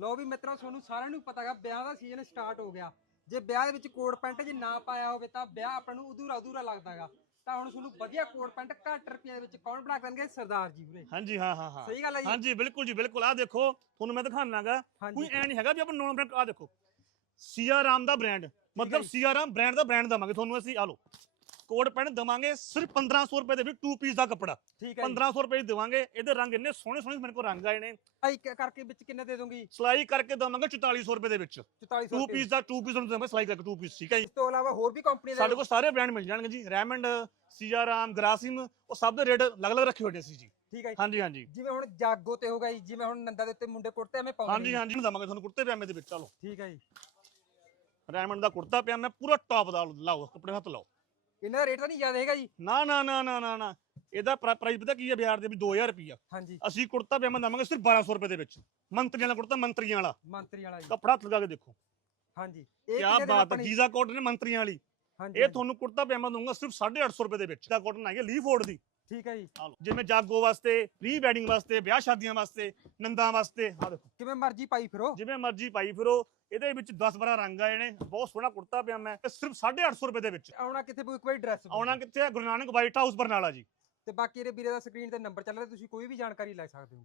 ਲੋ ਵੀ ਮਿੱਤਰੋ ਤੁਹਾਨੂੰ ਸਾਰਿਆਂ ਨੂੰ ਪਤਾਗਾ ਵਿਆਹ ਦਾ ਸੀਜ਼ਨ ਸਟਾਰਟ ਹੋ ਗਿਆ। ਜੇ ਵਿਆਹ ਦੇ ਵਿੱਚ ਕੋਟ ਪੈਂਟ ਜੇ ਨਾ ਪਾਇਆ ਹੋਵੇ ਤਾਂ ਵਿਆਹ ਆਪਾਂ ਨੂੰ ਅਧੂਰਾ ਅਧੂਰਾ ਲੱਗਦਾਗਾ ਤਾਂ ਹੁਣ ਤੁਹਾਨੂੰ ਵਧੀਆ ਕੋਟ ਪੈਂਟ ਘੱਟ ਰੁਪਏ ਦੇ ਵਿੱਚ ਕੌਣ ਬਣਾ ਕੇ ਦੇਣਗੇ? ਸਰਦਾਰ ਜੀ ਵੀਰੇ ਹਾਂਜੀ ਹਾਂ ਹਾਂ ਹਾਂ। ਸਹੀ ਗੱਲ ਹੈ ਜੀ। ਹਾਂਜੀ ਬਿਲਕੁਲ ਜੀ ਬਿਲਕੁਲ। ਆ ਦੇਖੋ ਤੁਹਾਨੂੰ ਮੈਂ ਦਿਖਾਣਾਗਾ ਕੋਈ ਐ ਨਹੀਂ ਹੈਗਾ ਵੀ ਆਪਾਂ ਨੋਨ ਬ੍ਰਾਂਡ ਆ ਦੇਖੋ। ਸੀਆ ਰਾਮ ਦਾ ਬ੍ਰਾਂਡ। ਮਤਲਬ ਜੀ। ਸੀਆ ਰਾਮ ਬ੍ਰਾਂਡ ਦਾ ਬ੍ਰਾਂਡ ਦਵਾਂਗੇ। ਤੁਹਾਨੂੰ ਅਸੀਂ ਆ ਲਓ। ਕੋਟ ਪੈਂਟ ਦਵਾਂਗੇ ਸਿਰਫ 1500 ਰੁਪਏ ਦੇ ਵਿੱਚ 2 ਪੀਸ ਦਾ ਕੱਪੜਾ। ਠੀਕ ਹੈ ਜੀ। 1500 ਰੁਪਏ ਦੀ ਦੇਵਾਂਗੇ ਇਹਦੇ ਰੰਗ ਇੰਨੇ ਸੋਹਣੇ ਸੋਹਣੇ ਮੇਰੇ ਕੋਲ ਰੰਗ ਆਏ ਨੇ। ਭਾਈ ਕਰਕੇ ਵਿੱਚ ਕਿੰਨੇ ਦੇ ਦੋਗੇ ਸਿਲਾਈ ਕਰਕੇ ਦਵਾਂਗੇ 4400 ਰੁਪਏ ਦੇ ਵਿੱਚ। 4400 2 ਰੁਪਏ। ਪੀਸ ਦਾ 2 ਪੀਸ ਤੁਹਾਨੂੰ ਦਵਾਂਗੇ ਸਿਲਾਈ ਕਰਕੇ 2 ਪੀਸ ਠੀਕ ਹੈ ਜੀ। ਇਸ ਤੋਂ ਇਲਾਵਾ ਹੋਰ ਵੀ ਕੰਪਨੀ ਦੇ ਸਾਡੇ ਕੋਲ ਸਾਰੇ ਬ੍ਰਾਂਡ ਮਿਲ ਜਾਣਗੇ ਜੀ ਰੈਮੰਡ ਸੀਆ ਰਾਮ ਗਰਾਸਿਮ ਉਹ ਸਭ ਦੇ ਰੇਟ ਅਲੱਗ-ਅਲੱਗ ਰੱਖੇ ਹੋਏ ਨੇ ਅਸੀਂ ਜੀ। ਠੀਕ ਹੈ। ਹਾਂਜੀ ਹਾਂਜੀ। ਜਿਵੇਂ ਹੁਣ ਜਾਗੋ ਤੇ ਹੋਗਾ ਜੀ ਜਿਵੇਂ ਹੁਣ ਨੰਦਾ ਦੇ ਉੱਤੇ ਮੁੰਡੇ ਕੁੜਤੇ ਐਵੇਂ ਪਾਉਂਦੇ ਹਾਂਜੀ। ਹਾਂਜੀ ਦਵਾਂਗੇ ਤੁਹਾਨੂੰ ਕੁੜਤੇ ਪਜਾਮੇ ਦੇ ਵਿੱਚ ਚਲੋ। ਠੀਕ ਹੈ ਜੀ। ਰੈਮੰਡ ਦਾ ਕੁੜਤਾ ਪਜਾਮਾ ਪੂਰਾ ਟੌਪ ਦਾ ਲਾਓ ਕੱਪੜੇ ਹੱਥ ਲਾਓ। ਇਹਨਾਂ ਦਾ ਰੇਟ ਤਾਂ ਨਹੀਂ ਜ਼ਿਆਦਾ ਹੈਗਾ ਜੀ। ਨਾ ਨਾ ਨਾ ਨਾ ਨਾ ਨਾ। ਇਹਦਾ ਪ੍ਰਾਈਸ ਪਤਾ ਕੀ ਹੈ ਬਿਹਾਰ ਦੇ ਵੀ 2000 ਰੁਪਿਆ ਹਾਂਜੀ। ਅਸੀਂ ਕੁੜਤਾ ਪਜਾਮਾ ਦਵਾਂਗੇ ਸਿਰਫ 1200 ਰੁਪਏ ਦੇ ਵਿੱਚ। ਮੰਤਰੀਆਂ ਦਾ ਕੁੜਤਾ ਮੰਤਰੀਆਂ ਵਾਲਾ। ਮੰਤਰੀ ਵਾਲਾ ਜੀ। ਕੱਪੜਾ ਹੱਥ ਲਗਾ ਕੇ ਦੇਖੋ। ਹਾਂਜੀ। ਕੀ ਕਿੰਨੇ ਦੇ ਬਾਤ ਹੈ ਗੀਜ਼ਾ ਕੋਟਨ ਨੇ ਮੰਤਰੀਆਂ ਵਾਲੀ। ਇਹ ਤੁਹਾਨੂੰ ਕੁੜਤਾ ਪਜਾਮਾ ਦਊਂਗਾ ਸਿਰਫ 850 ਰੁਪਏ ਦੇ ਵਿੱਚ। ਦਾ ਕੋਟਨ ਆਈ ਹੈ ਦੀ। ਠੀਕ ਹੈ ਜੀ। ਜਿਵੇਂ ਜਾਗੋ ਵਾਸਤੇ ਪ੍ਰੀ ਵੈਡਿੰਗ ਵਾਸਤੇ ਵਿਆਹ ਸ਼ਾਦੀਆਂ ਵਾਸਤੇ ਨੰਦਾਂ ਵਾਸਤੇ ਆ ਦੇਖੋ। ਕਿਵੇਂ ਮਰਜ਼ੀ ਪਾਈ ਫਿਰੋ। ਜਿਵੇਂ ਮਰਜ਼ੀ ਪਾਈ ਫਿਰੋ ਇਹਦੇ ਵਿੱਚ 10 12 ਰੰਗ ਆਏ ਨੇ ਬਹੁਤ ਸੋਹਣਾ ਕੁੜਤਾ ਪਜਾਮਾ ਹੈ ਇਹ ਸਿਰਫ 850 ਰੁਪਏ ਦੇ ਵਿੱਚ। ਆਉਣਾ ਕਿੱਥੇ ਪਊ ਇੱਕ ਵਾਰੀ ਡਰੈਸ ਆਉਣਾ ਕਿੱਥੇ ਹੈ ਗੁਰੂ ਨਾਨਕ ਵਾਈਟ ਹਾਊਸ ਬਰਨਾਲਾ ਜੀ। ਤੇ ਬਾਕੀ ਇਹਦੇ ਵੀਰੇ ਦਾ ਸਕਰੀਨ ਤੇ ਨੰਬਰ ਚੱਲ ਰਿਹਾ ਤੁਸੀਂ ਕੋਈ ਵੀ ਜਾਣਕਾਰੀ ਲੈ ਸਕਦੇ ਹੋ।